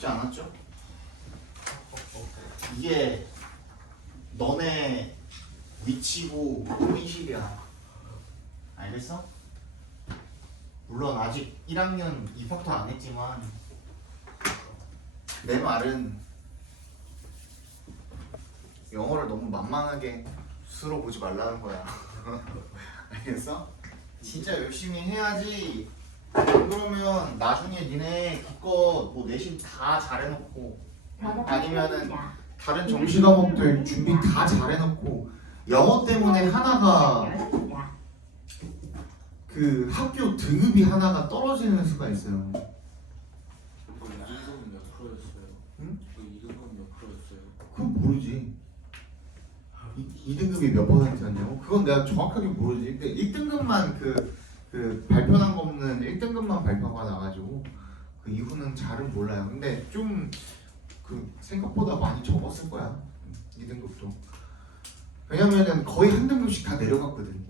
쉽지 않았죠? 이게 너네 위치고 현실이야. 알겠어? 물론 아직 1학년 입학도 안 했지만 내 말은 영어를 너무 만만하게 스스로 보지 말라는 거야. 알겠어? 진짜 열심히 해야지. 안 그러면 나중에 니네 기껏 뭐 내신 다 잘해놓고 아니면은 다른 정시 과목들 준비 다 잘해놓고 영어 때문에 하나가 그 학교 등급이 하나가 떨어지는 수가 있어요. 그 2등급은 몇 프로였어요? 응? 그 2등급은 몇 프로였어요? 그건 모르지. 2등급이 몇 퍼센트였냐고? 그건 내가 정확하게 모르지. 근데 1등급만 그 발표난 거 없는 1등급만 발표가 나가지고 그 이후는 잘은 몰라요. 근데 좀 그 생각보다 많이 적었을 거야. 2등급도. 왜냐면은 거의 한 등급씩 다 내려갔거든.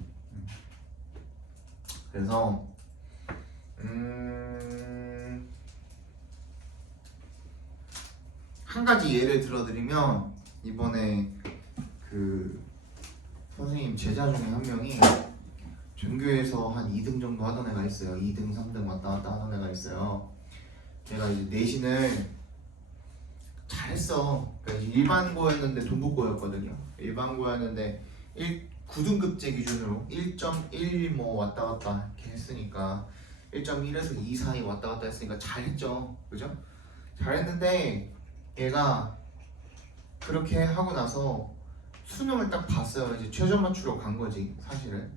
그래서 한 가지 예를 들어드리면 이번에 그 선생님 제자 중에 한 명이 전교에서 한 2등 정도 하던 애가 있어요. 2등, 3등 왔다 갔다 하던 애가 있어요. 걔가 이제 내신을 잘했어. 그러니까 이제 일반고였는데 동국고였거든요. 일반고였는데 9등급제 기준으로 1.1 뭐 왔다 갔다 이렇게 했으니까 1.1에서 2 사이 왔다 갔다 했으니까 잘했죠. 그죠? 잘했는데 얘가 그렇게 하고 나서 수능을 딱 봤어요. 이제 최저 맞추러 간 거지 사실은.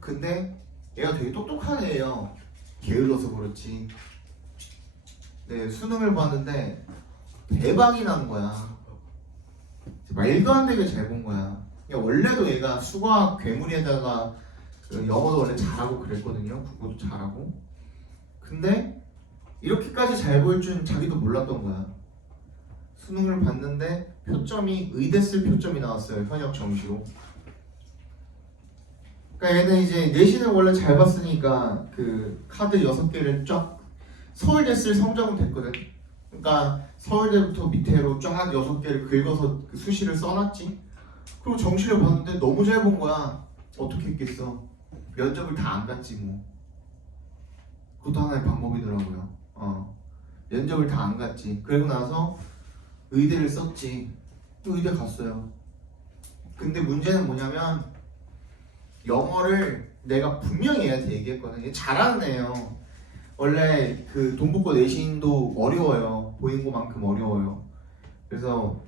근데 얘가 되게 똑똑한 애예요. 게을러서 그렇지. 네, 수능을 봤는데 대박이 난 거야. 말도 안 되게 잘 본 거야. 원래도 얘가 수학 괴물에다가 영어도 원래 잘하고 그랬거든요. 국어도 잘하고. 근데 이렇게까지 잘 보일 줄 자기도 몰랐던 거야. 수능을 봤는데 표점이 의대 쓸 표점이 나왔어요. 현역 정시로. 그러니까 얘는 이제 내신을 원래 잘 봤으니까 그 카드 6개를 쫙 서울대 쓸 성적은 됐거든. 그러니까 서울대부터 밑으로 쫙 6개를 긁어서 그 수시를 써놨지. 그리고 정시를 봤는데 너무 잘 본 거야. 어떻게 했겠어? 면접을 다 안 갔지 뭐. 그것도 하나의 방법이더라고요. 면접을 다 안 갔지. 그리고 나서 의대를 썼지. 또 의대 갔어요. 근데 문제는 뭐냐면 영어를 내가 분명히 얘한테 얘기했거든. 얘 잘하는 애예요. 원래 그 동북고 내신도 어려워요. 보인고만큼 어려워요. 그래서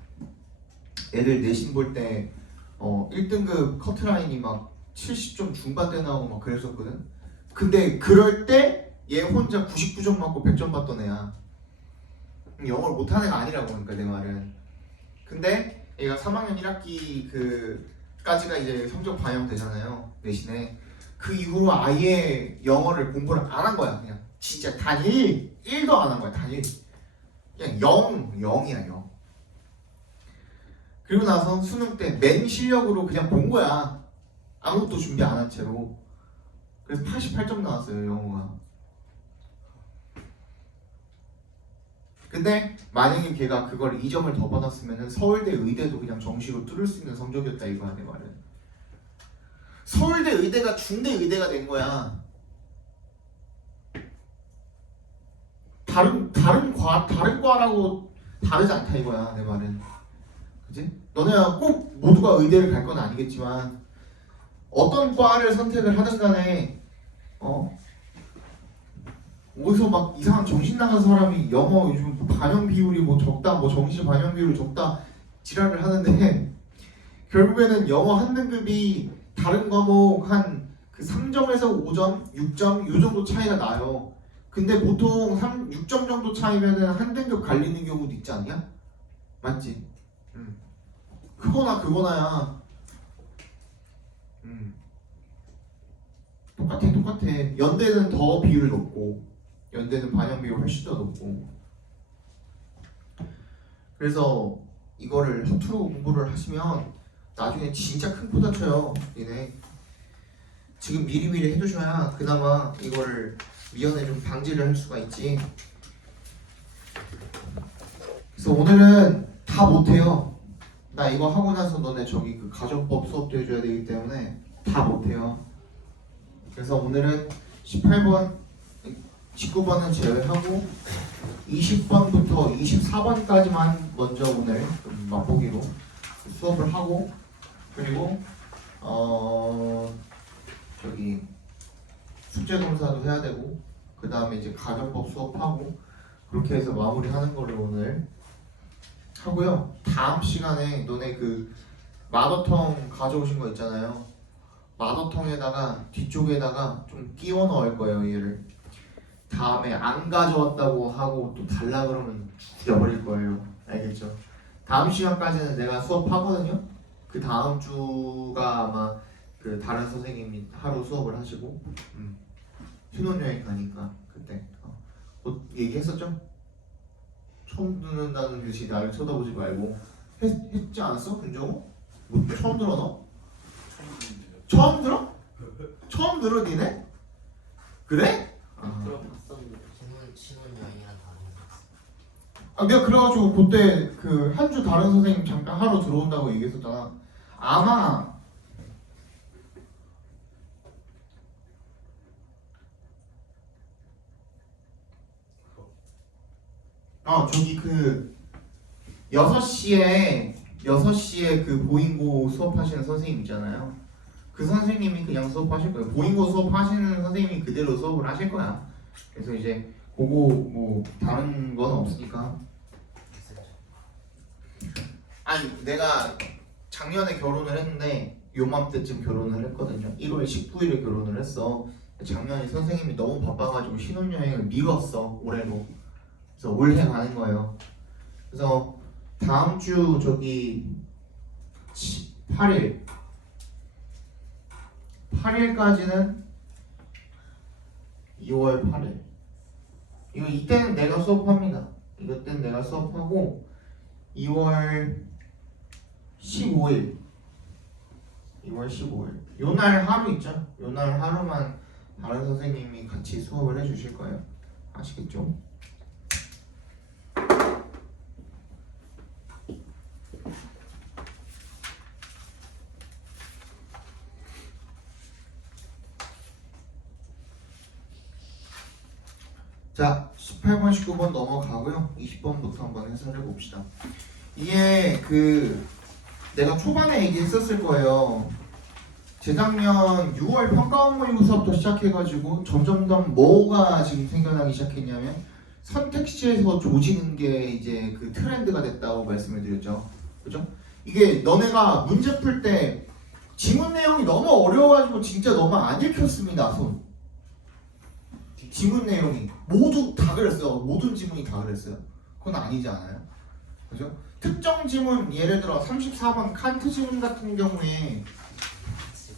애들 내신 볼 때 1등급 커트라인이 막 70점 중반대 나오고 막 그랬었거든. 근데 그럴 때 얘 혼자 99점 맞고 100점 받던 애야. 영어를 못하는 애가 아니라고. 그러니까 내 말은. 근데 얘가 3학년 1학기 그까지가 이제 성적 반영되잖아요. 내신에. 그 이후로 아예 영어를 공부를 안 한 거야. 그냥 진짜 단일 1도 안 한 거야. 단일. 그냥 0이야 0. 그리고 나서 수능 때 맨 실력으로 그냥 본 거야. 아무것도 준비 안 한 채로. 그래서 88점 나왔어요 영어가. 근데 만약에 걔가 그걸 2점을 더 받았으면 서울대 의대도 그냥 정시로 뚫을 수 있는 성적이었다 이거야 내 말은. 서울대 의대가 중대 의대가 된 거야. 다른 과라고 다르지 않다 이거야 내 말은. 그지? 너네가 꼭 모두가 의대를 갈 건 아니겠지만 어떤 과를 선택을 하든 간에 어디서 막 이상한 정신 나간 사람이 영어 요즘 반영 비율이 뭐 적다, 뭐 정시 반영 비율이 적다 지랄을 하는데 결국에는 영어 한 등급이 다른 과목 한 그 3점에서 5점, 6점 요 정도 차이가 나요. 근데 보통 6점 정도 차이면은 한 등급 갈리는 경우도 있지 않냐? 맞지? 그거나야. 똑같아. 연대는 더 비율 높고, 연대는 반영 비율 훨씬 더 높고. 그래서 이거를 허투루 공부를 하시면 나중에 진짜 큰 코 다쳐요. 얘네 지금 미리미리 해두셔야 그나마 이거를 미연에 좀 방지를 할 수가 있지. 그래서 오늘은 다 못해요. 나 이거 하고 나서 너네 저기 그 가정법 수업도 해줘야 되기 때문에 다 못해요. 그래서 오늘은 18번, 19번은 제외하고 20번부터 24번까지만 먼저 오늘 맛보기로 수업을 하고, 그리고 저기 숙제검사도 해야 되고, 그 다음에 이제 가정법 수업하고, 그렇게 해서 마무리하는 걸로 오늘 하고요. 다음 시간에 너네 그 마더텅 가져오신 거 있잖아요. 마더텅에다가 뒤쪽에다가 좀 끼워 넣을 거예요. 얘를 다음에 안 가져왔다고 하고 또 달라 그러면 죽여버릴 거예요. 알겠죠? 다음 시간까지는 내가 수업하거든요. 그 다음 주가 아마 그 다른 선생님이 하루 수업을 하시고 신혼여행 가니까 그때 뭐 얘기했었죠? 처음 듣는다는 듯이 나를 쳐다보지 말고 했지 않았어? 준정우? 뭐 처음 들어 너? 처음 들어? 처음 들어 니네? 그래? 들어봤었는데 신혼여행이랑 다른 거. 아, 내가 그래가지고 그때 그 한 주 다른 선생님 잠깐 하러 들어온다고 얘기했었잖아. 아마 저기 그 6시에 그 보잉고 수업하시는 선생님 있잖아요. 그 선생님이 그냥 수업하실 거예요. 보잉고 수업하시는 선생님이 그대로 수업을 하실 거야. 그래서 이제 그거 뭐 다른 건 없으니까. 아니 내가 작년에 결혼을 했는데 요맘때쯤 결혼을 했거든요. 1월 19일에 결혼을 했어. 작년에 선생님이 너무 바빠가지고 신혼여행을 미뤘어. 올해로. 그래서 올해 가는 거예요. 그래서 다음 주 저기 8일까지는 2월 8일. 이때는 내가 수업합니다. 이때는 내가 수업하고 2월 15일. 요날 하루 있죠? 요날 하루만 다른 선생님이 같이 수업을 해주실 거예요. 아시겠죠? 자, 18번, 19번 넘어가고요. 20번부터 한번 해설해 봅시다. 이게 그 내가 초반에 얘기했었을 거예요. 재작년 6월 평가 업무 이후서부터 시작해가지고 점점점 뭐가 지금 생겨나기 시작했냐면 선택지에서 조지는 게 이제 그 트렌드가 됐다고 말씀을 드렸죠. 그죠? 이게 너네가 문제 풀 때 지문 내용이 너무 어려워가지고 진짜 너무 안 읽혔습니다. 손. 지문 내용이 모두 다 그랬어요. 모든 지문이 다 그랬어요. 그건 아니지 않아요? 그죠? 특정 지문, 예를 들어 34번 칸트 지문 같은 경우에,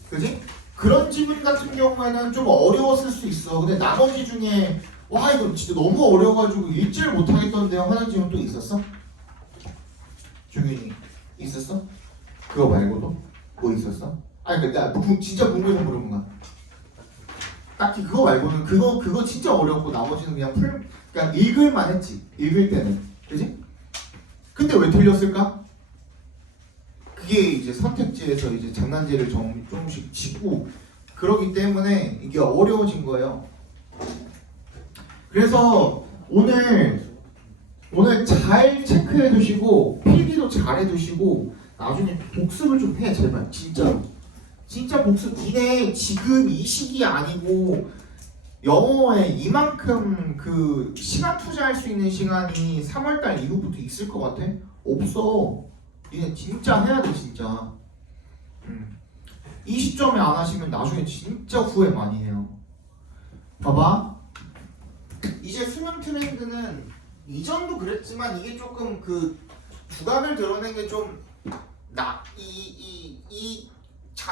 그지? 그런 지문 같은 경우에는 좀 어려웠을 수 있어. 근데 나머지 중에 와 이거 진짜 너무 어려워가지고 읽지를 못하겠던데요 하는 지문 또 있었어? 중윤이 있었어? 그거 말고도 뭐 있었어? 아니 그러니까 진짜 궁금해서 물어본 거야. 딱히 그거 말고는 그거 진짜 어렵고 나머지는 그냥 그냥 읽을만 했지. 읽을 때는, 그지? 근데 왜 틀렸을까? 그게 이제 선택지에서 이제 장난질을 조금씩 짓고 그러기 때문에 이게 어려워진 거예요. 그래서 오늘 잘 체크해 두시고 필기도 잘 해 두시고 나중에 복습을 좀 해, 제발. 진짜 복습. 니네 지금 이 시기 아니고 영어에 이만큼 그 시간 투자할 수 있는 시간이 3월달 이후부터 있을 것 같아? 없어. 니네 진짜 해야 돼, 진짜. 이 시점에 안 하시면 나중에 진짜 후회 많이 해요. 봐봐. 이제 수능 트렌드는 이전도 그랬지만 이게 조금 그 두각을 드러낸 게 좀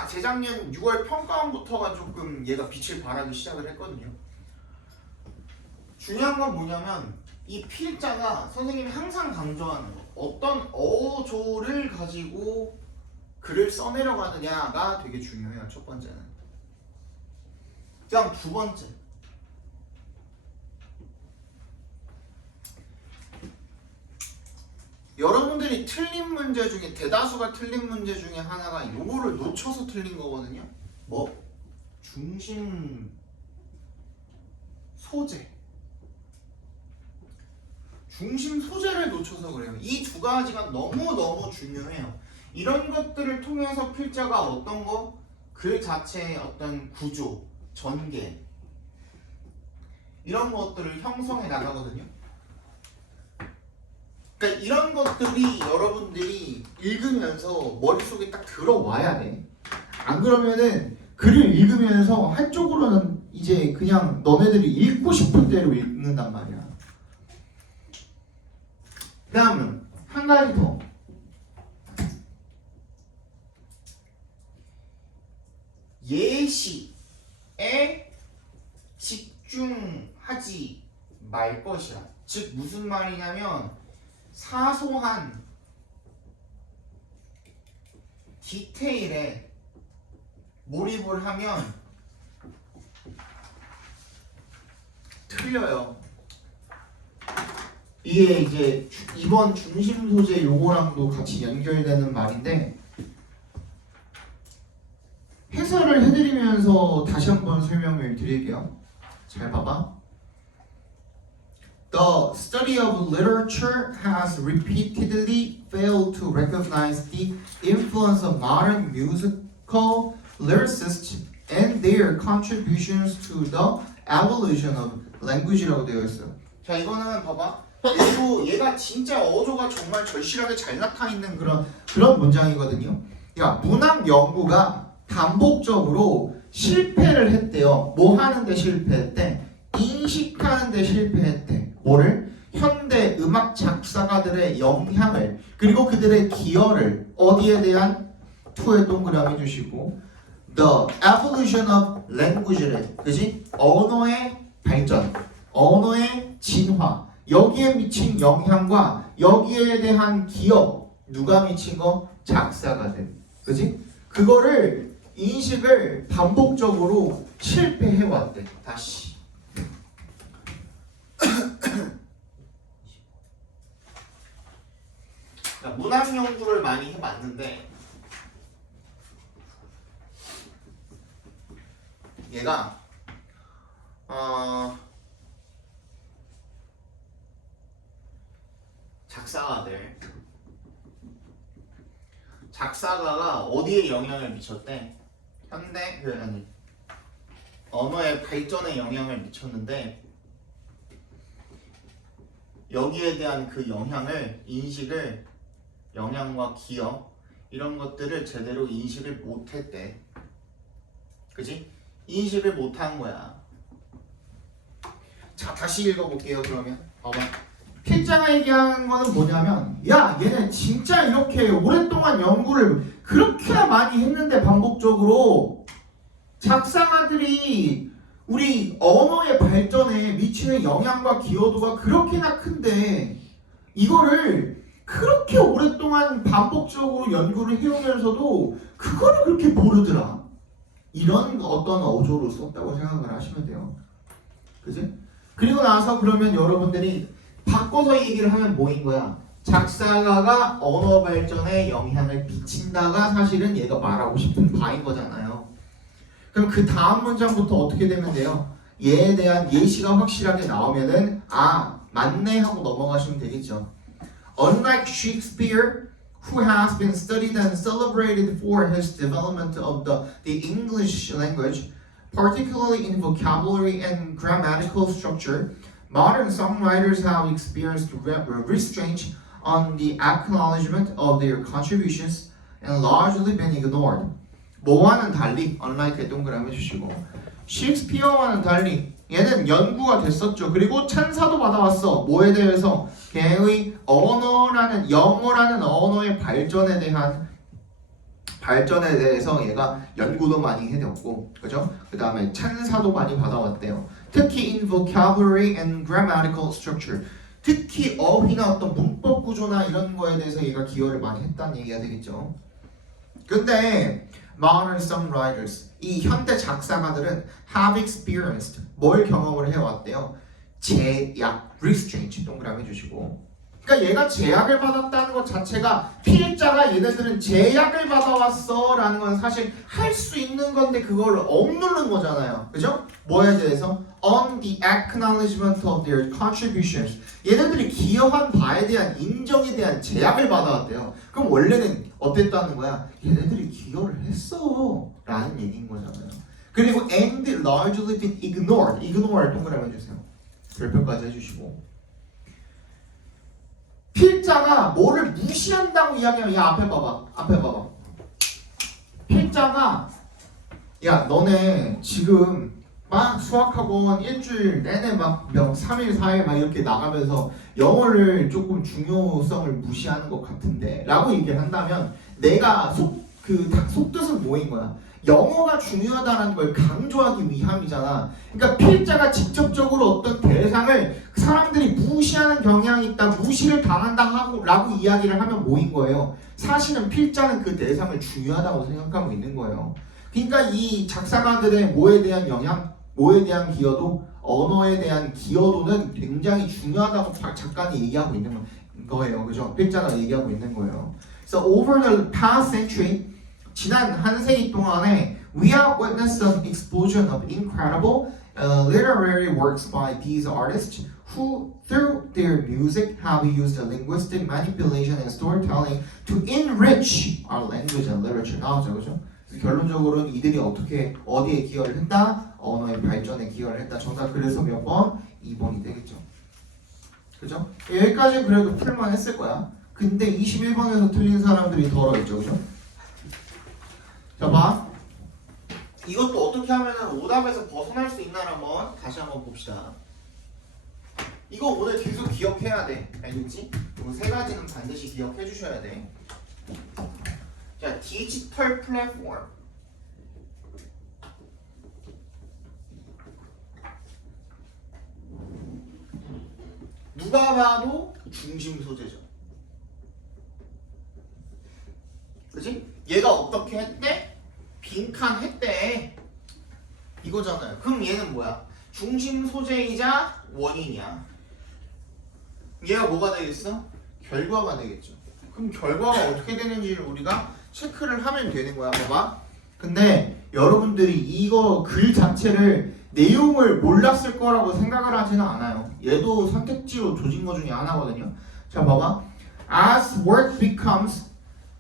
재작년 6월 평가원부터가 조금 얘가 빛을 발하기 시작을 했거든요. 중요한 건 뭐냐면 이 필자가 선생님이 항상 강조하는 거, 어떤 어조를 가지고 글을 써내려가느냐가 되게 중요해요. 첫 번째는. 그다음 두 번째, 여러분들이 틀린 문제 중에 대다수가 틀린 문제 중에 하나가 요거를 놓쳐서 틀린 거거든요. 뭐? 중심 소재. 중심 소재를 놓쳐서 그래요. 이 두 가지가 너무너무 중요해요. 이런 것들을 통해서 필자가 어떤 거? 글 자체의 어떤 구조, 전개 이런 것들을 형성해 나가거든요. 그러니까 이런 것들이 여러분들이 읽으면서 머릿속에 딱 들어와야 돼. 안 그러면은 글을 읽으면서 한쪽으로는 이제 그냥 너네들이 읽고 싶은 대로 읽는단 말이야. 그 다음은 한 가지 더. 예시에 집중하지 말 것이라. 즉 무슨 말이냐면 사소한 디테일에 몰입을 하면 틀려요. 이게 이제 이번 중심 소재 요거랑도 같이 연결되는 말인데 해설을 해드리면서 다시 한번 설명을 드릴게요. 잘 봐봐. The study of literature has repeatedly failed to recognize the influence of modern musical lyricists and their contributions to the evolution of language라고 되어 있어요. 자, 이거는 봐봐. 그리고 얘가 진짜 어조가 정말 절실하게 잘 나타 있는 그런 문장이거든요. 야, 문학 연구가 반복적으로 실패를 했대요. 뭐 하는데 실패했대? 인식하는데 실패했대. 뭐를? 현대 음악 작사가들의 영향을 그리고 그들의 기여를 어디에 대한 투에 동그라미 주시고 The evolution of language래. 그지? 언어의 발전, 언어의 진화 여기에 미친 영향과 여기에 대한 기여 누가 미친 거? 작사가들. 그지? 그거를 인식을 반복적으로 실패해왔대. 다시 문학 연구를 많이 해봤는데 얘가 작사가가 어디에 영향을 미쳤대? 현대 아니 언어의 발전에 영향을 미쳤는데 여기에 대한 그 영향을 인식을 영향과 기여 이런 것들을 제대로 인식을 못했대. 그지? 인식을 못한 거야. 자, 다시 읽어볼게요. 그러면 봐봐. 필자가 얘기하는 거는 뭐냐면 야, 얘네 진짜 이렇게 오랫동안 연구를 그렇게나 많이 했는데 반복적으로 작사가들이 우리 언어의 발전에 미치는 영향과 기여도가 그렇게나 큰데 이거를 그렇게 오랫동안 반복적으로 연구를 해오면서도 그거를 그렇게 모르더라. 이런 어떤 어조로 썼다고 생각을 하시면 돼요. 그지? 그리고 나서 그러면 여러분들이 바꿔서 얘기를 하면 뭐인 거야? 작사가가 언어 발전에 영향을 미친다가 사실은 얘가 말하고 싶은 바인 거잖아요. 그럼 그 다음 문장부터 어떻게 되면 돼요? 얘에 대한 예시가 확실하게 나오면은 아, 맞네 하고 넘어가시면 되겠죠. Unlike Shakespeare, who has been studied and celebrated for his development of the English language, particularly in vocabulary and grammatical structure, modern songwriters have experienced restraint on the acknowledgement of their contributions and largely been ignored. 뭐와는 달리, unlike에 동그라미 주시고 셰익스피어와는 달리 얘는 연구가 됐었죠. 그리고 찬사도 받아왔어. 뭐에 대해서? 걔의 언어라는 영어라는 언어의 발전에 대해서 얘가 연구도 많이 해뒀고, 그죠? 그 다음에 찬사도 많이 받아왔대요. 특히 in vocabulary and grammatical structure. 특히 어휘나 어떤 문법 구조나 이런 거에 대해서 얘가 기여를 많이 했다는 얘기가 되겠죠. 근데 modern songwriters, 이 현대 작사가들은 have experienced, 뭘 경험을 해왔대요? 제약, restraint, 동그라미 주시고 그러니까 얘가 제약을 받았다는 것 자체가 피해자가 얘네들은 제약을 받아왔어 라는 건 사실 할 수 있는 건데 그걸 억누른 거잖아요. 그죠? 뭐에 대해서? On the acknowledgement of their contributions. 얘네들이 기여한 바에 대한 인정에 대한 제약을 받아왔대요. 그럼 원래는 어땠다는 거야? 얘네들이 기여를 했어 라는 얘기인 거잖아요. 그리고 and largely been ignored. ignore 동그라미 해주세요. 별표까지 해주시고. 필자가 뭐를 무시한다고 이야기하면 야 앞에 봐봐. 필자가 야 너네 지금 막 수학학원 일주일 내내 막 3일 4일 막 이렇게 나가면서 영어를 조금 중요성을 무시하는 것 같은데 라고 얘기를 한다면 내가 속뜻은 뭐인 거야? 영어가 중요하다는 걸 강조하기 위함이잖아. 그러니까 필자가 직접적으로 어떤 대상을 사람들이 무시하는 경향이 있다, 무시를 당한다 라고 이야기를 하면 뭐인 거예요? 사실은 필자는 그 대상을 중요하다고 생각하고 있는 거예요. 그러니까 이 작사가들의 뭐에 대한 영향, 뭐에 대한 기여도, 언어에 대한 기여도는 굉장히 중요하다고 작가는 얘기하고 있는 거예요. 그죠? 필자가 얘기하고 있는 거예요. So over the past century, 지난 한 세기 동안에 we have witnessed an explosion of incredible literary works by these artists who, through their music, have used linguistic manipulation and storytelling to enrich our language and literature. 나오죠, 그죠? 결론적으로는 이들이 어디에 기여를 했다? 언어의 발전에 기여를 했다. 정답 그래서 몇 번? 2번이 되겠죠. 그죠? 여기까지 그래도 풀만 했을 거야. 근데 21번에서 틀린 사람들이 덜어있죠, 그죠? 자, 봐. 이것도 어떻게 하면 오답에서 벗어날 수 있나 한번 다시 한번 봅시다. 이거 오늘 계속 기억해야 돼. 알겠지? 이 세 가지는 반드시 기억해 주셔야 돼. 자, 디지털 플랫폼. 누가 봐도 중심 소재죠. 그지? 얘가 어떻게 했대? 빈칸했대. 이거잖아요. 그럼 얘는 뭐야? 중심 소재이자 원인이야. 얘가 뭐가 되겠어? 결과가 되겠죠. 그럼 결과가 어떻게 되는지를 우리가 체크를 하면 되는 거야. 봐봐. 근데 여러분들이 이거 글 자체를 내용을 몰랐을 거라고 생각을 하지는 않아요. 얘도 선택지로 조진 거 중에 하나거든요. 자, 봐봐. As work becomes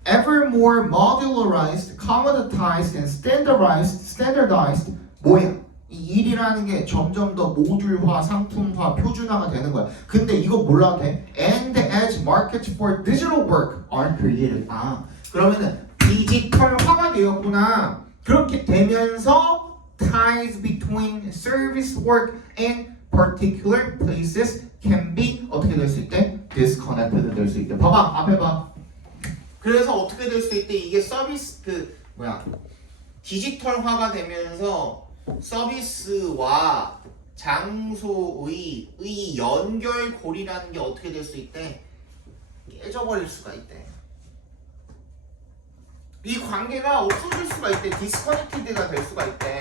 ever more modularized, commoditized, and standardized 뭐야? 이 일이라는 게 점점 더 모듈화, 상품화, 표준화가 되는 거야. 근데 이거 몰라도 돼? And as markets for digital work are created. 아, 그러면은 디지털화가 되었구나. 그렇게 되면서 ties between service work and particular places can be 어떻게 될 수 있대? disconnected 될 수 있대. 봐봐, 앞에 봐. 그래서 어떻게 될 수 있대? 이게 서비스 디지털화가 되면서 서비스와 장소의 연결고리라는 게 어떻게 될 수 있대? 깨져버릴 수가 있대. 이 관계가 없어질 수가 있대. 디스커넥티드가 될 수가 있대.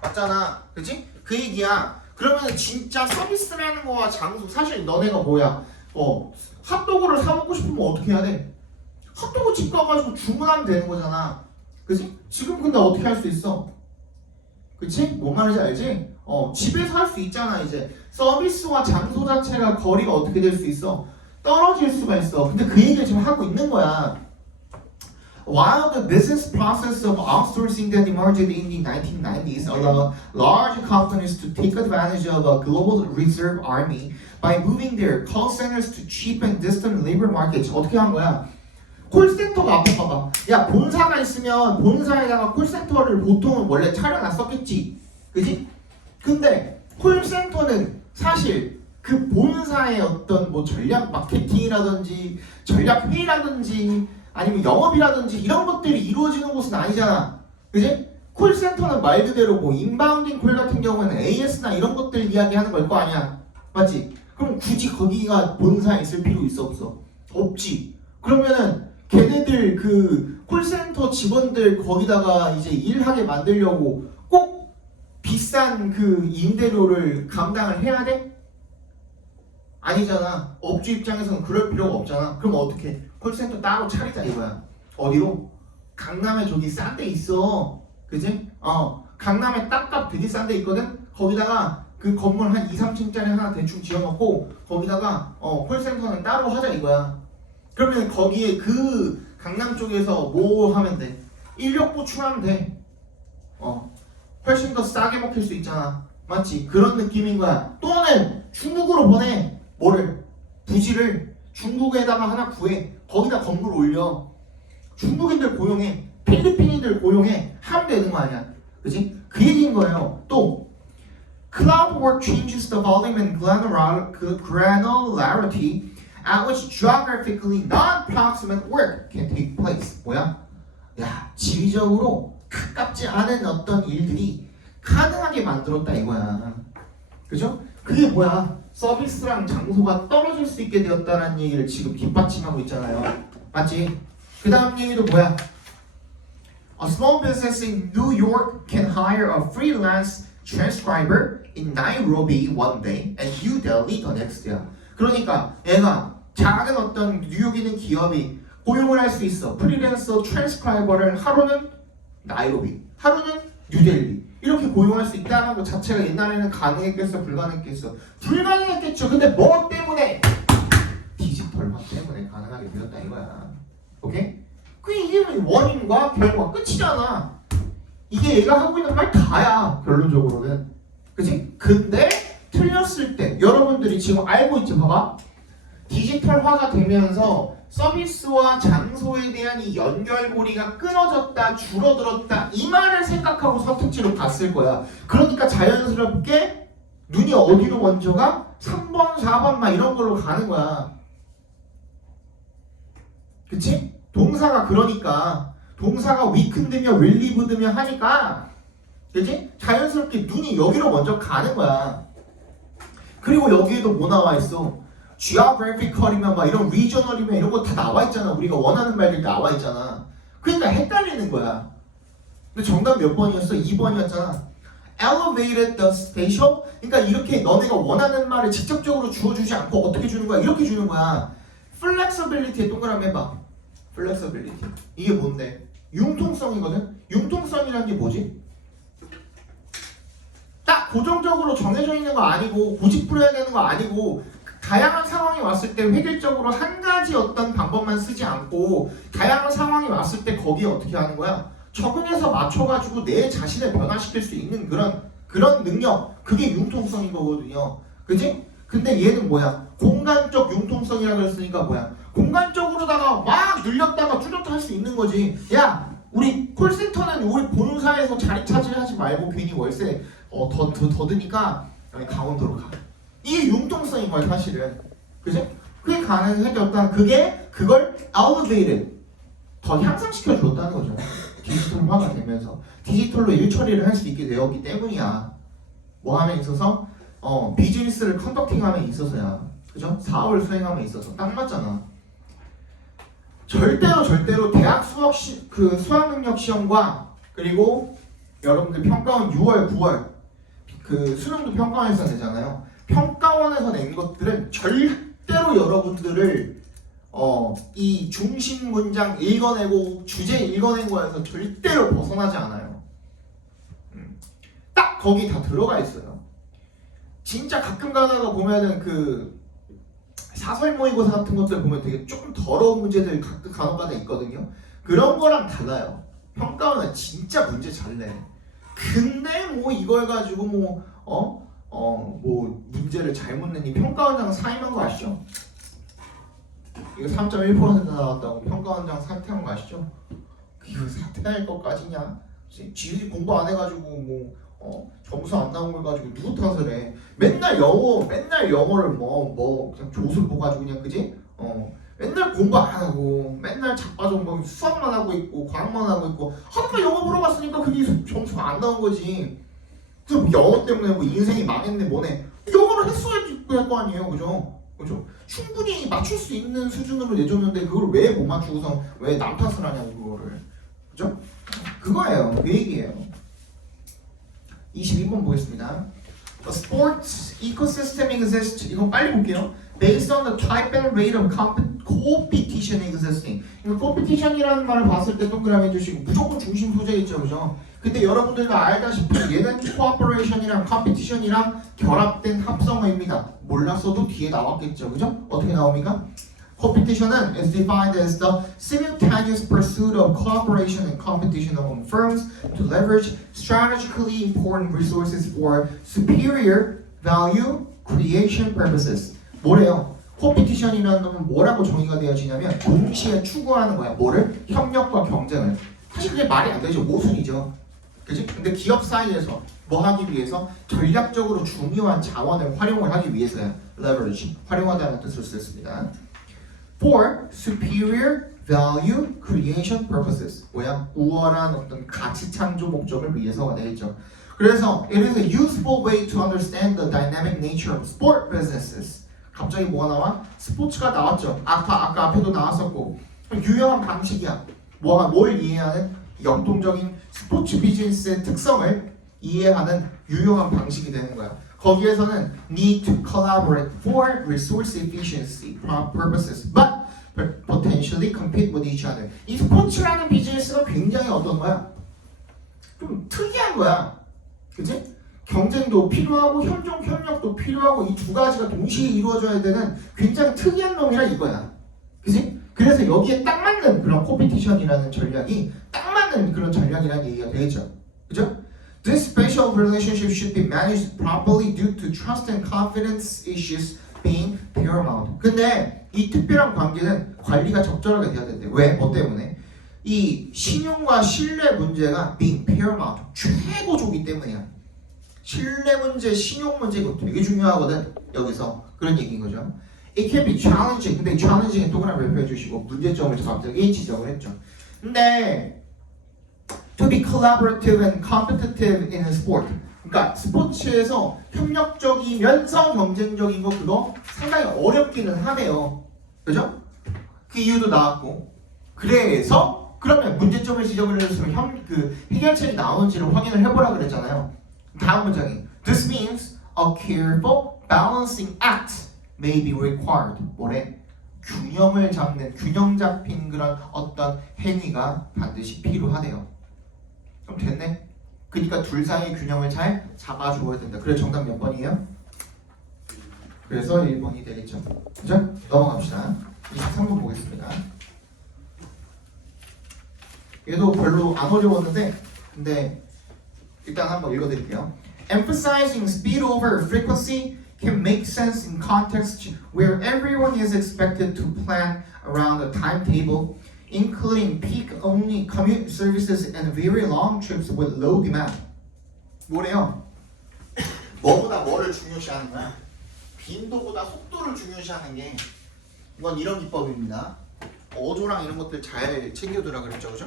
맞잖아, 그치? 그 얘기야. 그러면 진짜 서비스라는 거와 장소, 사실 너네가 뭐야? 핫도그를 사 먹고 싶으면 어떻게 해야 돼? 핫도그 집 가가지고 주문하면 되는 거잖아. 그치? 지금 근데 어떻게 할 수 있어? 그치? 뭔 말인지 알지? 집에서 할 수 있잖아. 이제 서비스와 장소 자체가 거리가 어떻게 될 수 있어? 떨어질 수가 있어. 근데 그 얘기를 지금 하고 있는 거야. While the business process of outsourcing that emerged in the 1990s allowed large companies to take advantage of a global reserve army by moving their call centers to cheap and distant labor markets. 어떻게 한 거야? 콜센터가 앞에 봐봐. 야, 본사가 있으면 본사에다가 콜센터를 보통은 원래 차려놨었겠지. 그지? 근데 콜센터는 사실 그 본사의 어떤 뭐 전략 마케팅이라든지 전략 회의라든지 아니면 영업이라든지 이런 것들이 이루어지는 곳은 아니잖아. 그지? 콜센터는 말 그대로 뭐 인바운딩 콜 같은 경우에는 AS나 이런 것들 이야기하는 걸 거 아니야. 맞지? 그럼 굳이 거기가 본사에 있을 필요 있어 없어? 없지. 그러면은 걔네들 그 콜센터 직원들 거기다가 이제 일하게 만들려고 꼭 비싼 그 임대료를 감당을 해야 돼? 아니잖아. 업주 입장에서는 그럴 필요가 없잖아. 그럼 어떻게? 콜센터 따로 차리자 이거야. 어디로? 강남에 저기 싼 데 있어. 그지? 강남에 땅값 되게 싼 데 있거든? 거기다가 그 건물 한 2, 3층짜리 하나 대충 지어놓고 거기다가 콜센터는 따로 하자 이거야. 그러면 거기에 그 강남 쪽에서 뭐 하면 돼? 인력 보충하면 돼. 훨씬 더 싸게 먹힐 수 있잖아. 맞지? 그런 느낌인 거야. 또는 중국으로 보내. 뭐를? 부지를 중국에다가 하나 구해. 거기다 건물 올려. 중국인들 고용해. 필리핀인들 고용해. 하면 되는 거 아니야. 그지? 그 얘기인 거예요. 또 Cloud work changes the volume and granularity at which geographically non-proximate work can take place. 뭐야? 야, 지리적으로 가깝지 않은 어떤 일들이 가능하게 만들었다 이거야. 그죠? 그게 뭐야? 서비스랑 장소가 떨어질 수 있게 되었다는 얘기를 지금 뒷받침하고 있잖아요. 맞지? 그 다음 얘기도 뭐야? A small business in New York can hire a freelance transcriber in Nairobi one day and New Delhi the next day. 그러니까 얘가 작은 어떤 뉴욕에 있는 기업이 고용을 할 수 있어. 프리랜서 트랜스크라이버를 하루는 나이로비, 하루는 뉴델리 이렇게 고용할 수 있다는 것 자체가 옛날에는 가능했겠어, 불가능했겠어? 불가능했겠죠. 근데 뭐 때문에? 디지털화 때문에 가능하게 되었다 이거야. 오케이? 이게 원인과 결과 끝이잖아. 이게 얘가 하고 있는 말 다야 결론적으로는. 그치? 근데 틀렸을 때 여러분들이 지금 알고 있죠. 봐봐. 디지털화가 되면서 서비스와 장소에 대한 이 연결고리가 끊어졌다, 줄어들었다 이 말을 생각하고 선택지로 갔을 거야. 그러니까 자연스럽게 눈이 어디로 먼저 가? 3번, 4번 막 이런 걸로 가는 거야. 그치? 동사가 그러니까 동사가 weakened며 relieved며 하니까 그치? 자연스럽게 눈이 여기로 먼저 가는 거야. 그리고 여기에도 뭐 나와 있어? geographical이면 막 이런 regional이면 이런 거 다 나와 있잖아. 우리가 원하는 말들 나와 있잖아. 그러니까 헷갈리는 거야. 근데 정답 몇 번이었어? 2번이었잖아. elevated the spatial. 그러니까 이렇게 너네가 원하는 말을 직접적으로 주어주지 않고 어떻게 주는 거야? 이렇게 주는 거야. flexibility에 동그라미 해봐. flexibility. 이게 뭔데? 융통성이거든? 융통성이라는 게 뭐지? 딱 고정적으로 정해져 있는 거 아니고 고집 부려야 되는 거 아니고 다양한 상황이 왔을 때 획일적으로 한 가지 어떤 방법만 쓰지 않고 다양한 상황이 왔을 때 거기에 어떻게 하는 거야? 적응해서 맞춰가지고 내 자신을 변화시킬 수 있는 그런 능력, 그게 융통성인 거거든요. 그지? 근데 얘는 뭐야? 공간적 융통성이라고 했으니까 뭐야? 공간적으로다가 막 늘렸다가 줄였다 할 수 있는 거지. 야, 우리 콜센터는 우리 본사에서 자리 차지하지 말고 괜히 월세 더 드니까 강원도로 가. 이게 융통성인 거야 사실은. 그지? 그게 가능해졌다. 그걸 elevated 더 향상시켜 줬다는 거죠. 디지털화가 되면서 디지털로 일 처리를 할 수 있게 되었기 때문이야. 뭐 함에 있어서 비즈니스를 컨덕팅함에 있어서야. 그죠? 사업을 수행함에 있어서 딱 맞잖아. 절대로 대학 수학 능력 시험과 그리고 여러분들 평가원 6월, 9월 그 수능도 평가원에서 내잖아요. 평가원에서 낸 것들은 절대로 여러분들을 이 중심 문장 읽어내고 주제 읽어낸 거에서 절대로 벗어나지 않아요. 딱 거기 다 들어가 있어요. 진짜 가끔 가다가 보면은 그 사설 모의고사 같은 것들 보면 되게 조금 더러운 문제들 간혹가다 있거든요. 그런 거랑 달라요. 평가원은 진짜 문제 잘 내. 근데 뭐 이걸 가지고 뭐 문제를 잘못 내니 평가원장 사임한 거 아시죠? 이거 3.1% 나왔다고 평가원장 사퇴한 거 아시죠? 이거 사퇴할 것까지냐? 지금 공부 안 해가지고 점수 안 나온 걸 가지고 누구 탓을 해? 맨날 영어를 그냥 조술 보가지고 그냥 그지? 맨날 공부 안 하고 맨날 자빠져 수학만 하고 있고 과학만 하고 있고 하루만 영어 물어봤으니까 그게 점수가 안 나온 거지. 그래서 영어 때문에 인생이 망했네 뭐네. 영어를 했어야지 할 거 아니에요, 그죠? 충분히 맞출 수 있는 수준으로 내줬는데 그걸 왜 못 맞추고서 왜 남 탓을 하냐고 그거를. 그죠? 그거예요. 그 얘기예요. 22번 보겠습니다. A sports ecosystem exists. 이거 빨리 볼게요. Based on the type and rate of competition existing. 이거 competition이라는 말을 봤을 때 동그라미 해주시고 무조건 중심 소재겠죠, 그죠? 근데 여러분들도 알다시피 얘는 cooperation이랑 competition이랑 결합된 합성어입니다. 몰랐어도 뒤에 나왔겠죠, 그죠? 어떻게 나옵니까? Competition은 is defined as the simultaneous pursuit of cooperation and competition among firms to leverage strategically important resources for superior value creation purposes. 뭐래요? 컴피티션이라는 놈은 뭐라고 정의가 되어지냐면 동시에 추구하는 거야. 뭐를? 협력과 경쟁을. 사실 그게 말이 안 되죠. 모순이죠. 그치? 근데 기업 사이에서 뭐 하기 위해서 전략적으로 중요한 자원을 활용을 하기 위해서야. leverage. 활용하다는 뜻을 쓰였습니다. For superior value creation purposes. 뭐야? 우월한 어떤 가치 창조 목적을 위해서가 되겠죠. 그래서 it is a useful way to understand the dynamic nature of sport businesses. 갑자기 뭐가 나와? 스포츠가 나왔죠. 아까 앞에도 나왔었고 유용한 방식이야. 뭘 이해하는? 역동적인 스포츠 비즈니스의 특성을 이해하는 유용한 방식이 되는 거야. 거기에서는 need to collaborate for resource efficiency purposes, but potentially compete with each other. 이 스포츠라는 비즈니스가 굉장히 어떤 거야? 좀 특이한 거야. 그치? 경쟁도 필요하고 협력도 필요하고 이 두 가지가 동시에 이루어져야 되는 굉장히 특이한 놈이라 이거야. 그치? 그래서 여기에 딱 맞는 그런 컴피티션이라는 전략이 딱 맞는 그런 전략이라는 얘기가 되겠죠. 그죠? This special relationship should be managed properly due to trust and confidence issues being paramount. 근데 이 특별한 관계는 관리가 적절하게 돼야 된대. 왜? 뭐 때문에? 이 신용과 신뢰 문제가 being paramount, 최고조기 때문이야. 신뢰 문제, 신용 문제 이거 되게 중요하거든. 여기서 그런 얘기인 거죠. It can be challenging. 근데 challenging에 동그라미 표해 주시고 문제점을 갑자기 지적을 했죠. 근데 to be collaborative and competitive in sport. 그러니까 스포츠에서 협력적이면서 경쟁적인 거 그거 상당히 어렵기는 하네요. 그죠? 그 이유도 나왔고. 그래서 그러면 문제점을 지적을 했으면 해결책이 나오는지를 확인을 해보라 그랬잖아요. 다음 문장이 This means a careful balancing act may be required. 뭐래? 균형을 잡는, 균형 잡힌 그런 어떤 행위가 반드시 필요하대요. 그럼 됐네? 그러니까 둘 사이의 균형을 잘 잡아줘야 된다. 그래 정답 몇 번이에요? 그래서 1번이 되겠죠. 그죠? 넘어갑시다. 23번 보겠습니다. 얘도 별로 안 어려웠는데 근데 일단 한번 읽어드릴게요. Emphasizing speed over frequency can make sense in context where everyone is expected to plan around a timetable, including peak-only commute services and very long trips with low demand. 뭐래요? 뭐보다 뭐를 중요시하는 거야? 빈도보다 속도를 중요시하는 게 이건 이런 기법입니다. 어조랑 이런 것들 잘 챙겨두라 그랬죠, 그죠?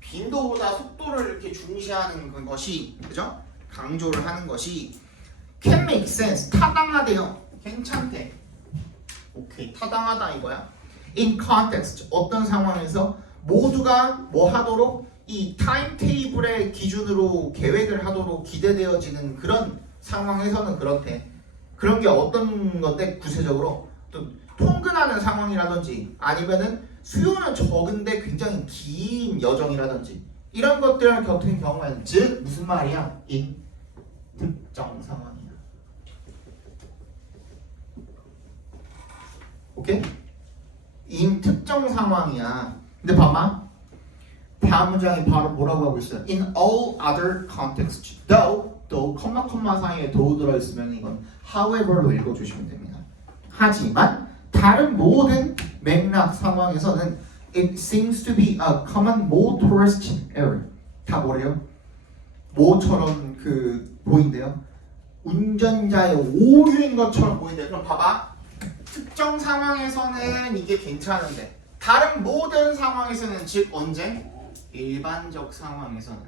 빈도보다 속도를 이렇게 중시하는 것이, 그죠? 강조를 하는 것이 can make sense, 타당하대요. 괜찮대. 오케이, 타당하다 이거야. In context, 어떤 상황에서 모두가 뭐 하도록 이 타임테이블의 기준으로 계획을 하도록 기대되어지는 그런 상황에서는 그렇대. 그런 게 어떤 건데 구체적으로 또 통근하는 상황이라든지 아니면은 수요는 적은데 굉장히 긴 여정이라든지 이런 것들 같은 경우에는 즉 무슨 말이야? in 특정 상황이야. 오케이? in 특정 상황이야. 근데 봐봐. 다음 문장이 바로 뭐라고 하고 있어요? In all other contexts. though 컴마 사이에 though 들어있으면 이건 however로 읽어주시면 됩니다. 하지만 다른 모든 맥락 상황에서는 it seems to be a common motorist error. 다 뭐래요? 뭐처럼 보인대요? 운전자의 오류인 것처럼 보인대요. 그럼 봐봐. 특정 상황에서는 이게 괜찮은데 다른 모든 상황에서는 즉 언제? 일반적 상황에서는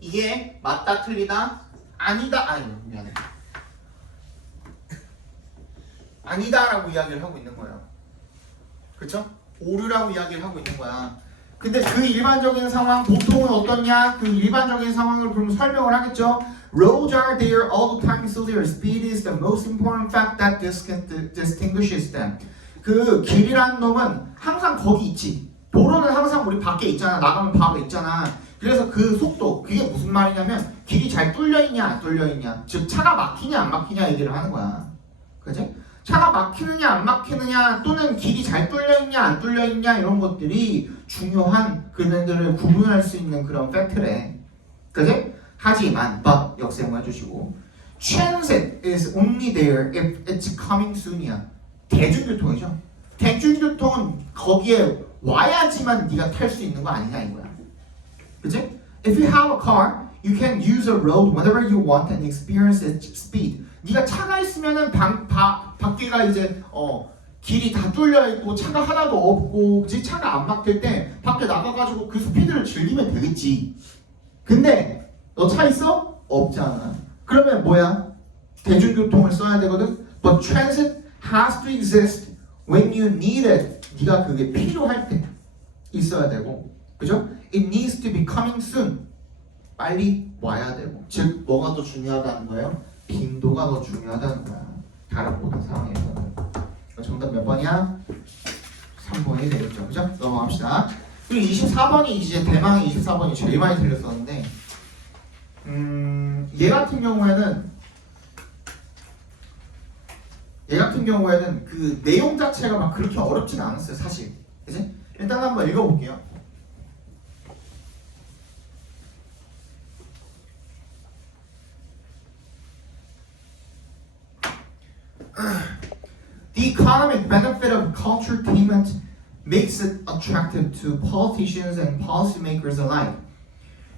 이게 맞다 틀리다? 아니다 미안해. 아니다라고 이야기를 하고 있는 거예요. 그쵸? 오류라고 이야기를 하고 있는 거야. 근데 그 일반적인 상황 보통은 어떻냐? 그 일반적인 상황을 그럼 설명을 하겠죠. Roads are there all the time, so their speed is the most important fact that distinguishes them. 그 길이라는 놈은 항상 거기 있지. 도로는 항상 우리 밖에 있잖아. 나가면 바로 있잖아. 그래서 그 속도, 그게 무슨 말이냐면 길이 잘 뚫려 있냐 안 뚫려 있냐, 즉 차가 막히냐 안 막히냐 얘기를 하는 거야. 그지? 차가 막히느냐 안 막히느냐 또는 길이 잘 뚫려 있냐 안 뚫려 있냐 이런 것들이 중요한 그들을 구분할 수 있는 그런 팩트래. 그지? 하지만 but 역세모 해주시고 transit is only there if it's coming soon이야. 대중교통이죠. 대중교통은 거기에 와야지만 네가 탈 수 있는 거 아니냐 이거야. 그치? If you have a car, you can use a road whenever you want and experience its speed. 네가 차가 있으면은 밖에가 이제 길이 다 뚫려 있고 차가 하나도 없고, 그치? 차가 안 막힐 때 밖에 나가가지고 그 스피드를 즐기면 되겠지. 근데 너 차 있어? 없잖아. 그러면 뭐야? 대중교통을 써야 되거든. But transit has to exist when you need it. 네가 그게 필요할 때 있어야 되고, 그죠? It needs to be coming soon. 빨리 와야 되고, 즉 뭐가 더 중요하다는 거예요? 빈도가 더 중요하다는 거야. 다른 모든 상황에서는. 정답 몇 번이야? 3번이 되겠죠, 그죠? 넘어갑시다. 그리고 24번이 이제 대망의 24번이 제일 많이 틀렸었는데, 얘 같은 경우에는 그 내용 자체가 막 그렇게 어렵진 않았어요, 사실. 그치? 일단 한번 읽어볼게요. The economic benefit of culturetainment makes it attractive to politicians and policymakers alike.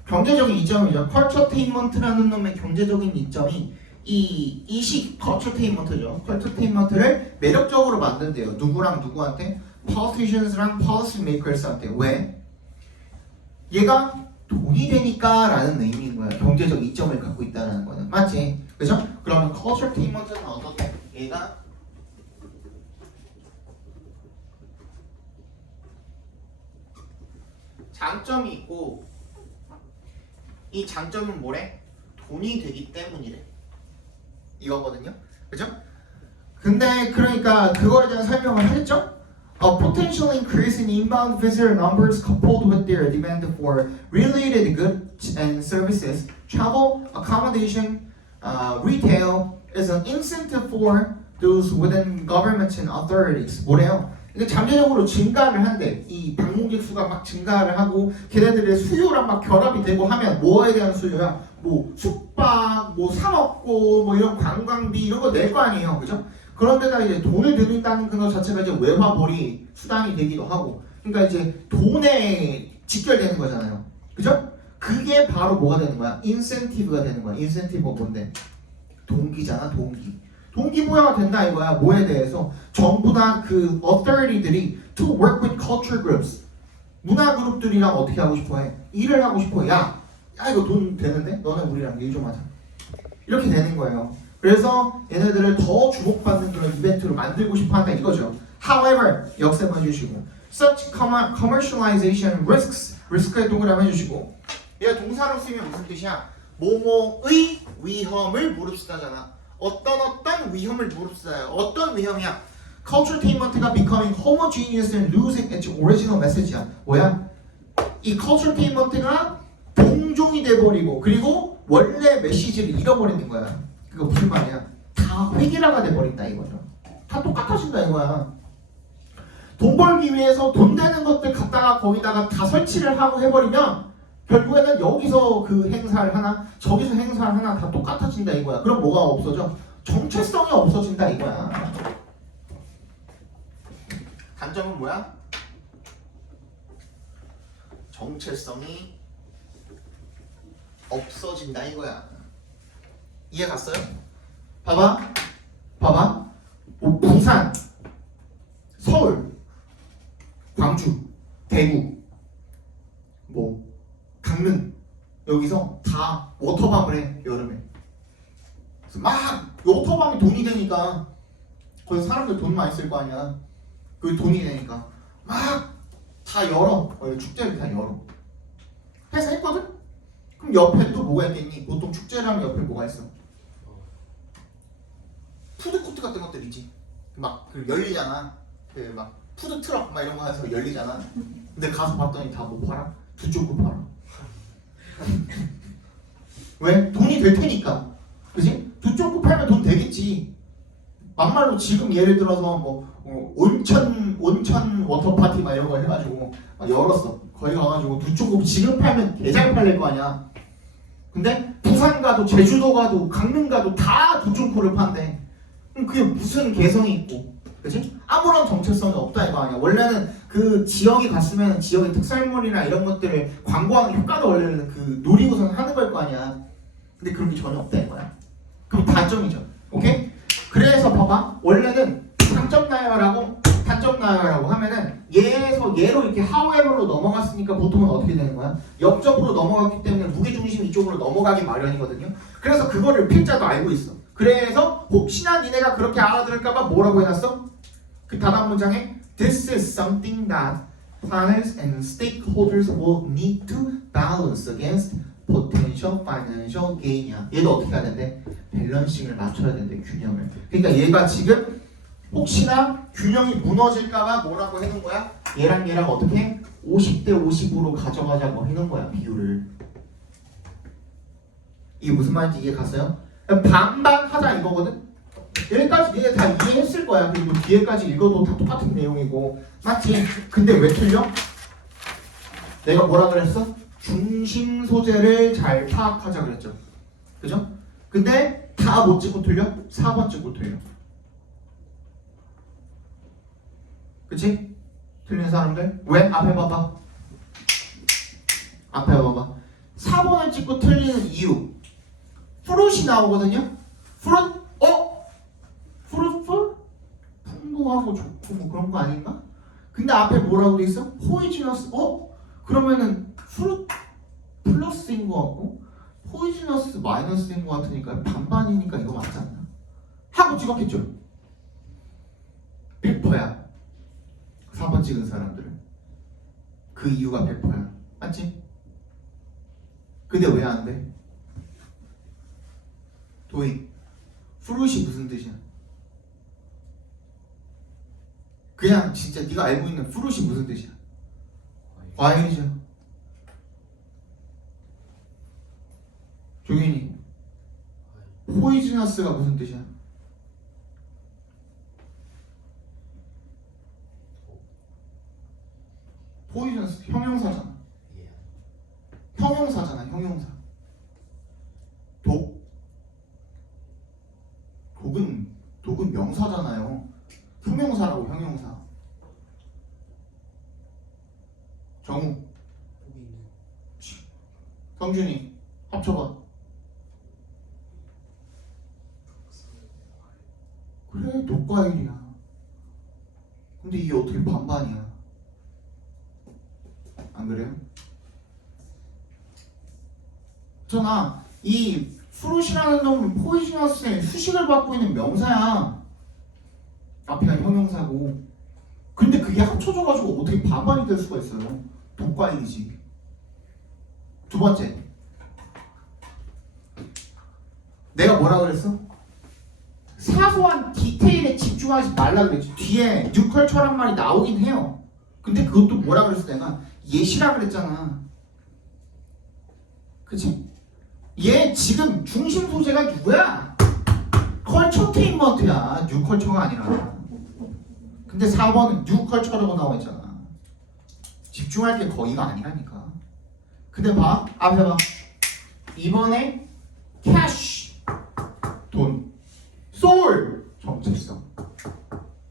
경제적인 이점이죠. culturetainment라는 놈의 경제적인 이점이 이식 culturetainment죠. culturetainment를 매력적으로 만든대요. 누구랑 누구한테? politicians랑 policymakers한테. 왜? 얘가 돈이 되니까 라는 의미인 거야. 경제적 이점을 갖고 있다는 거는. 맞지? 그죠? 그러면 culturetainment는 어떻게? 얘가 장점이 있고, 이 장점은 뭐래? 돈이 되기 때문이래. 이거거든요. 그죠? 근데 그러니까 그거에 대한 설명을 하겠죠? A potential increase in inbound visitor numbers coupled with their demand for related goods and services, travel, accommodation, retail is an incentive for those within government and authorities. 뭐래요? 이게 잠재적으로 증가를 한대. 이 방문객 수가 막 증가를 하고 걔네들의 수요랑 막 결합이 되고 하면 뭐에 대한 수요야? 뭐 숙박, 뭐 사 먹고, 뭐 이런 관광비 이런 거 낼 거 아니에요, 그죠? 그런데다 이제 돈을 드린다는 그 자체가 이제 외화벌이 수단이 되기도 하고, 그러니까 이제 돈에 직결되는 거잖아요, 그죠? 그게 바로 뭐가 되는 거야? 인센티브가 되는 거야. 인센티브가 뭔데? 동기잖아, 동기. 동기부여가 된다 이거야. 뭐에 대해서? 전부 다 그 authority들이 to work with culture groups, 문화 그룹들이랑 어떻게 하고 싶어해? 일을 하고 싶어. 야 이거 돈 되는데? 너네 우리랑 일 좀 하자. 이렇게 되는 거예요. 그래서 얘네들을 더 주목받는 그런 이벤트로 만들고 싶어 한다 이거죠. However, 역세모 해주시고, such commercialization risks, 리스크에 동그라미 해주시고, 얘가 동사로 쓰면 무슨 뜻이야? 뭐뭐의 위험을 무릅쓰다잖아. 어떤 위험을 무릅쓰다요. 어떤 위험이야? culturetainment가 becoming homogeneous and losing its original message야. 뭐야? 이 culturetainment가 동종이 돼버리고, 그리고 원래 메시지를 잃어버리는 거야. 그거 무슨 말이야? 다 획일화가 돼버린다 이거죠. 다 똑같아진다 이거야. 돈 벌기 위해서 돈 되는 것들 갖다가 거기다가 다 설치를 하고 해버리면 결국에는 여기서 그 행사를 하나, 저기서 행사를 하나 다 똑같아진다 이거야. 그럼 뭐가 없어져? 정체성이 없어진다 이거야. 단점은 뭐야? 정체성이 없어진다 이거야. 이해 갔어요? 봐봐. 뭐 부산, 서울, 광주, 대구, 뭐 강릉, 여기서 다 워터밤을 해 여름에. 그래서 막 워터밤이 돈이 되니까 거기서 사람들 돈 많이 쓸 거 아니야. 그 돈이 되니까 막 다 열어. 축제를 다 열어. 해서 했거든? 그럼 옆에 또 뭐가 있겠니? 보통 축제랑 옆에 뭐가 있어? 푸드코트 같은 것들이지. 막 그 열리잖아. 그 막 푸드 트럭 막 이런 거 해서 열리잖아. 근데 가서 봤더니 다 뭐 팔아? 두쪽고 팔아. 왜? 돈이 될 테니까. 그지? 두쪽고 팔면 돈 되겠지. 막말로 지금 예를 들어서 뭐 온천 워터 파티 막 이런 거 해가지고 막 열었어. 거기 가가지고 두쪽고 지금 팔면 개잘 팔릴 거 아니야. 근데 부산 가도 제주도 가도 강릉 가도 다 두쪽고를 판대. 그럼 그게 무슨 개성이 있고, 그지? 아무런 정체성이 없다 이거 아니야. 원래는 그 지역에 갔으면 지역의 특산물이나 이런 것들을 광고하는 효과도 원래는 그 노리고선 하는 걸 거 아니야. 근데 그런 게 전혀 없다 이거야. 그럼 단점이죠. 오케이? 그래서 봐봐. 원래는 단점 나열하고 하면은 얘에서 얘로 이렇게 however로 넘어갔으니까 보통은 어떻게 되는 거야? 역접으로 넘어갔기 때문에 무게중심이 이쪽으로 넘어가기 마련이거든요. 그래서 그거를 필자도 알고 있어. 그래서 혹시나 니네가 그렇게 알아들을까봐 뭐라고 해놨어? 그 다음 문장에 This is something that planners and stakeholders will need to balance against potential financial gain이야. 얘도 어떻게 해야 된대? 밸런싱을 맞춰야 된대, 균형을. 그러니까 얘가 지금 혹시나 균형이 무너질까봐 뭐라고 해놓은 거야? 얘랑 어떻게? 50대 50으로 가져가자고 해놓은 거야, 비율을. 이게 무슨 말인지 이해 갔어요? 반반 하자 이거거든? 여기까지 니네 다 이해했을 거야. 그리고 뒤에까지 읽어도 다 똑같은 내용이고, 맞지? 근데 왜 틀려? 내가 뭐라 그랬어? 중심 소재를 잘 파악하자 그랬죠. 그죠? 근데 다 못 찍고 틀려? 4번 찍고 틀려. 그치? 틀린 사람들? 왜? 앞에 봐봐. 4번을 찍고 틀리는 이유. fruit이 나오거든요? fruit? fruitful? 풍부하고 좋고 뭐 그런 거 아닌가? 근데 앞에 뭐라고 돼 있어? poisonous? 그러면은 fruit 플러스인 거 같고 poisonous 마이너스인 거 같으니까 반반이니까 이거 맞지 않나? 하고 찍었겠죠? 100%야. 4번 찍은 사람들은 그 이유가 100%야. 맞지? 근데 왜 안 돼? 도희, fruit이 무슨 뜻이야? 그냥 진짜 네가 알고 있는 fruit이 무슨 뜻이야? 과일이죠. 종현이, poisonous가 무슨 뜻이야? poisonous 형용사잖아. 형용사잖아, 형용사. 독은 명사잖아요. 형용사라고, 형용사. 정우, 성준이 합쳐봐. 그래, 독과일이야. 근데 이게 어떻게 반반이야? 안 그래요? 있잖아, 이 fruit이라는 놈은 poisonous의 수식을 받고 있는 명사야. 앞에가 형용사고. 근데 그게 합쳐져가지고 어떻게 반반이 될 수가 있어요? 독과일이지. 두 번째, 내가 뭐라 그랬어? 사소한 디테일에 집중하지 말라 그랬지. 뒤에 뉴컬처란 말이 나오긴 해요. 근데 그것도 뭐라 그랬어? 내가 예시라 그랬잖아. 그치? 얘 지금 중심 소재가 누구야? 컬처테인먼트야. 뉴컬처가 아니라. 근데 4번은 뉴컬처라고 나와 있잖아. 집중할 게 거기가 아니라니까. 근데 봐, 앞에 봐. 이번에 cash, 돈, soul, 정체성.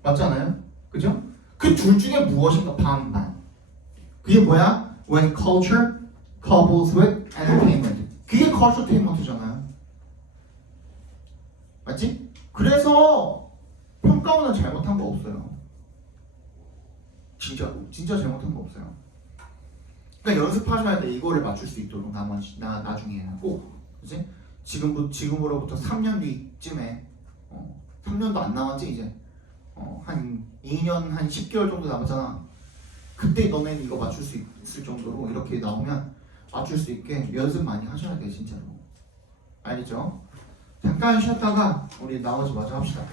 맞잖아요? 그죠? 그 둘 중에 무엇인가 반반. 그게 뭐야? When culture couples with entertainment. 그게 컬처테인먼트잖아요. 맞지? 그래서 평가원은 잘못한 거 없어요. 진짜 잘못한 거 없어요. 그러니까 연습하셔야 돼. 이거를 맞출 수 있도록 나중에는 꼭. 그치? 지금으로부터 3년 뒤쯤에 3년도 안 남았지 이제. 한 2년 한 10개월 정도 남았잖아. 그때 너네는 이거 맞출 수 있을 정도로 이렇게 나오면 맞출 수 있게 연습 많이 하셔야 돼 진짜로. 알겠죠? 잠깐 쉬었다가 우리 나머지 마저 합시다.